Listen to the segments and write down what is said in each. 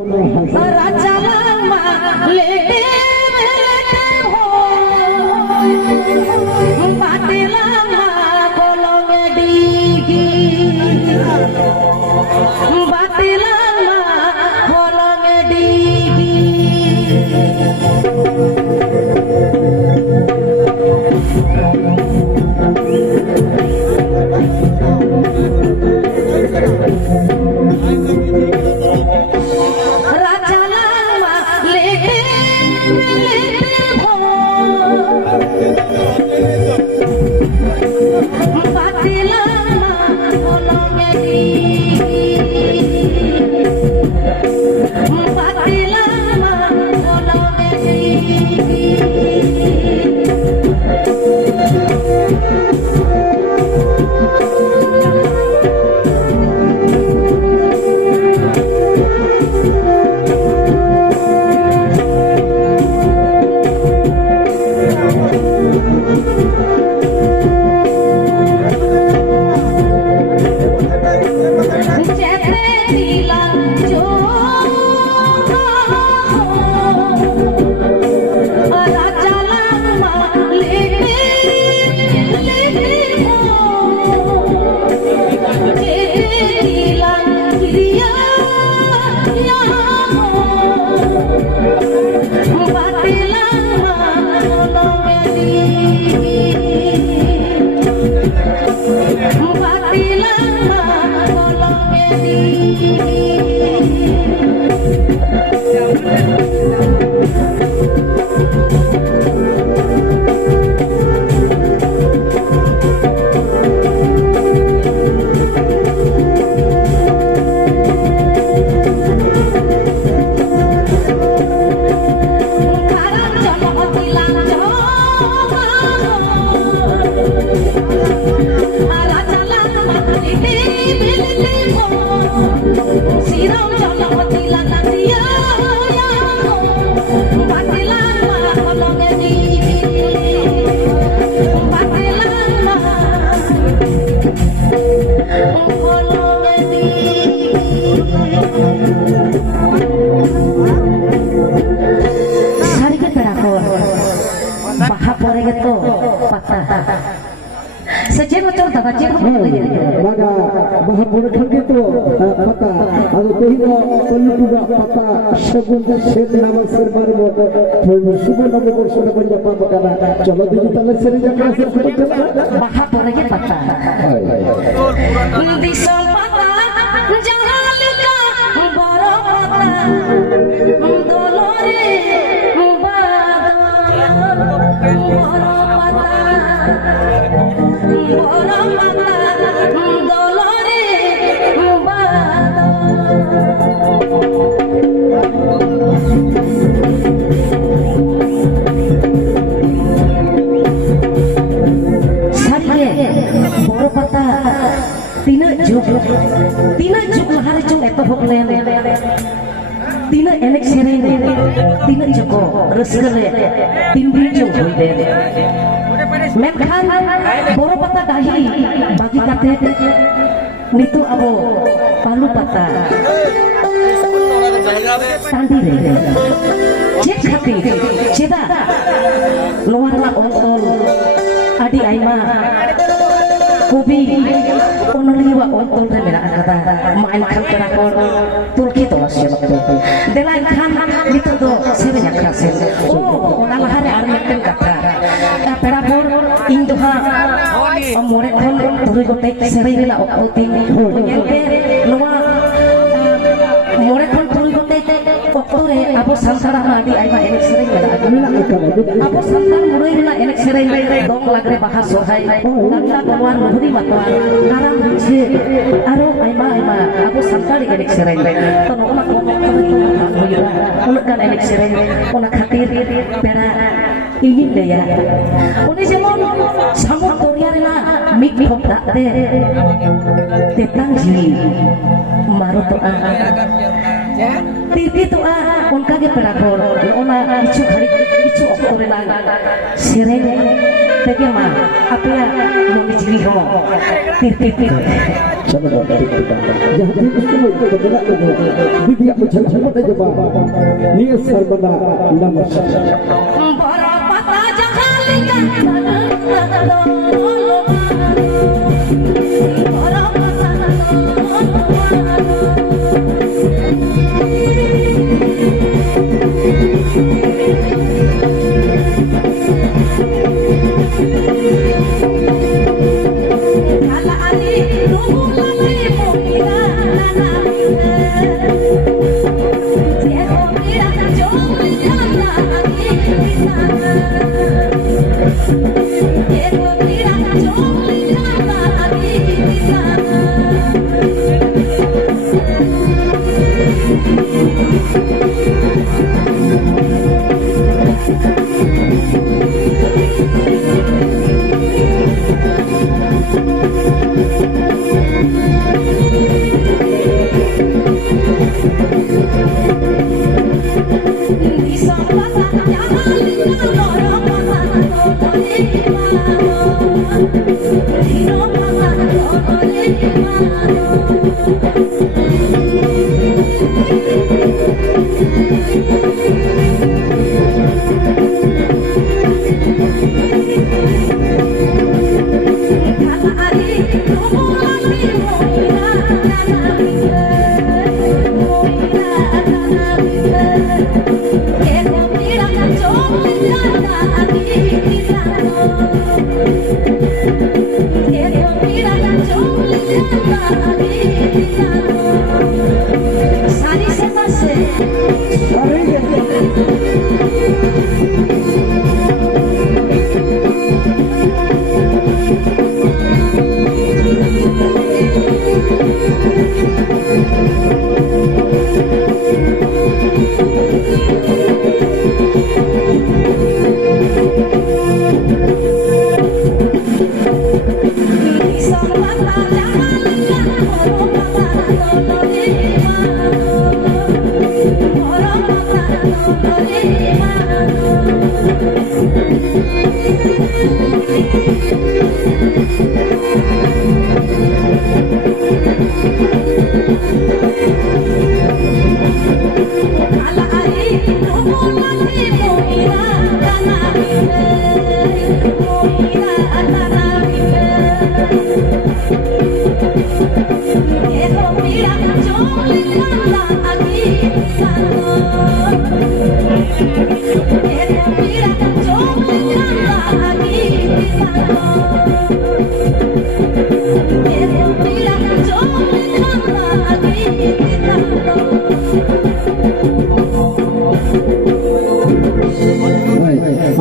राजा लम्मा लेटे लेटे हो बाटे लम्मा बोलो में डीगी बाटे लम्मा बोलो में डीगी सच्चे बच्चों दादा जी baga baha purkhan gitu pata ado tehina palluga pata shagun shed nama serbar mo subo nama borsona banja pamagana chalo diji talar seri jakra se baha purage pata disam pata jahal ka baro pata dolore tina juk lahar cung etohok len tina enek sereng tina joko reuskeur le tinbing cung hoy de menkhan boro pata dahi bagi kate nitu abo palu pata tandi re cek khati ceda luar la ontol adi aima kubi onoliwa ontol re mena kata main khan kerakor tulki to lasya waktu delain khan itu do serenya krasen oh ona lahare ar meten kata perapur indoha more khon turi gotek serei rela okuting nyente noa more khon turi gotek oktore abo sansara adi aima enek serei mena abo santar muroi rela enek serei dong lagre bahas sohai nanda konwan muhuri matwan naram rije aro aima abo santari enek serei to ona kan enek serei ona khatir pera ingin deh ya oni jemon samut Korea rela mik hopta te tetang ji maru to a titi to a उनका के पेड़ा को ओना किछु घड़ी किछु करे ना सेरेन तेगे मा अपया मोनि जीवी हो तिर तिर तिर चलो जहाँ भी उसको तो बना दो दीदी आप झलझल मत जबा ये सर्वदा नमस्कार बड़ा पता जखाली का बड़ा पता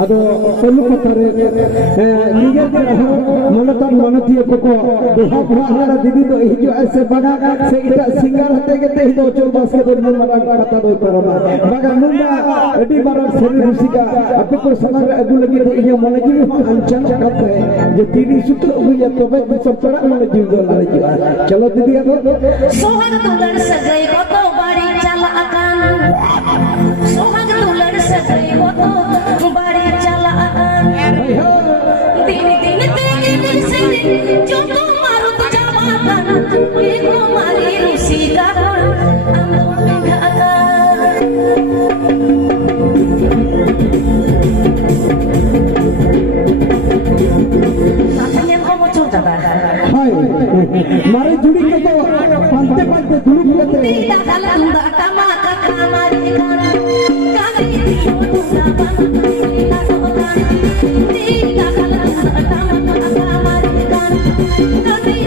ಅದು ಕೊಲ್ಲುತ್ತಾರೆ ಈಗ मनोतन मनतिया को दोहा पुराना दीदी तो हिजो ऐसे बना से इटा सिंगर हते के हिजो चोल बस के मन मरang kata do parama baga nunda adi marang seri rusika ape ko samar agu lagi to iya mone ji ancam kata je tiri sutra uya to be sampara mone ji do lagi chalo didi ado sohag tular sagai koto bari chala akan sohag tular sagai koto bari chala akan tini tini tini sini jodoh maru jabatan iko mari rusika मारे जुड़ी के तो पंते पंते जुड़ी के तो tidak dalam tama kamari kan kali tidak dalam tama kamari kan kali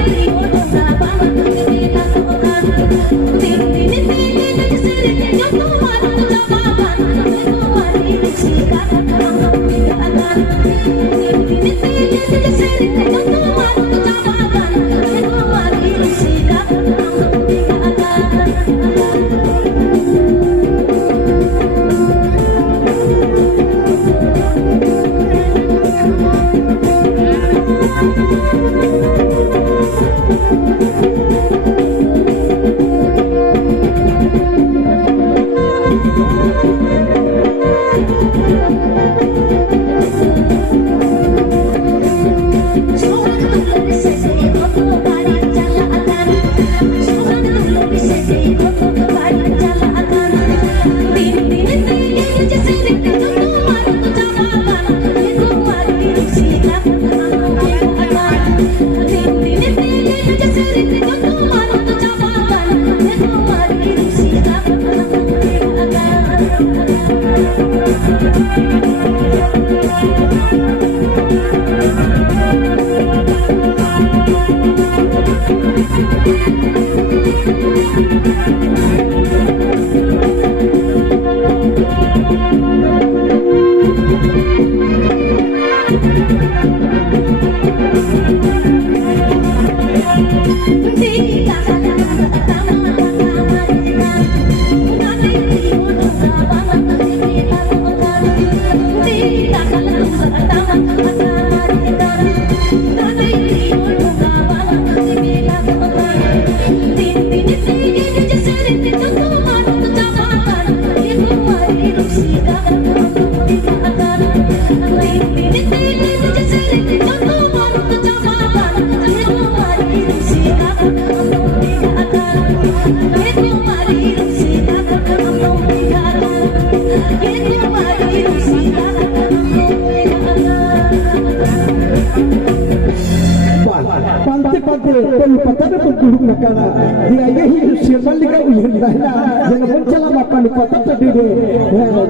pantai perlu patah berkurung nakala dia yही Sirmal लिखा उयन रहना जन बंचला मापन पता तड़ी दे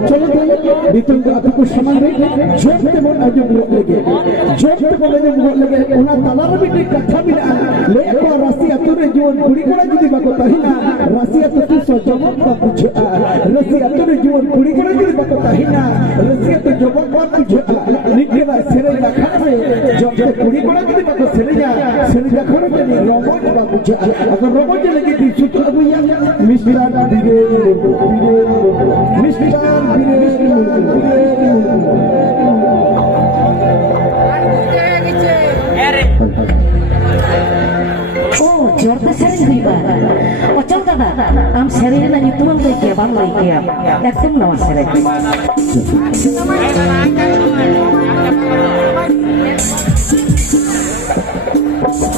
चलो दे दितुन को आपको समान रे जोते मन अजब लगे जोते मन अजब लगे उना तलार बिटे कथा बिना ले को राशि अतुरे जीवन कुड़ी कोड़ा जदी बाको तहिना राशि अतु सजमत बा बुझा राशि अतुरे जीवन कुड़ी कोड़ा जदी बाको तहिना राशि अतु जबन बा बुझा निके बा सेरे रखा से जब से कुड़ी कोड़ा जदी बाको सेरे रखा जदी रोबोट बा बुझा अगर रोबोट लगी दिसु तो अब या मिस्टर बिरे Oh, jorta sering riba. Ocol kata, am sering na nyutuang kaya bang lagi ya. Ektum nawa sering.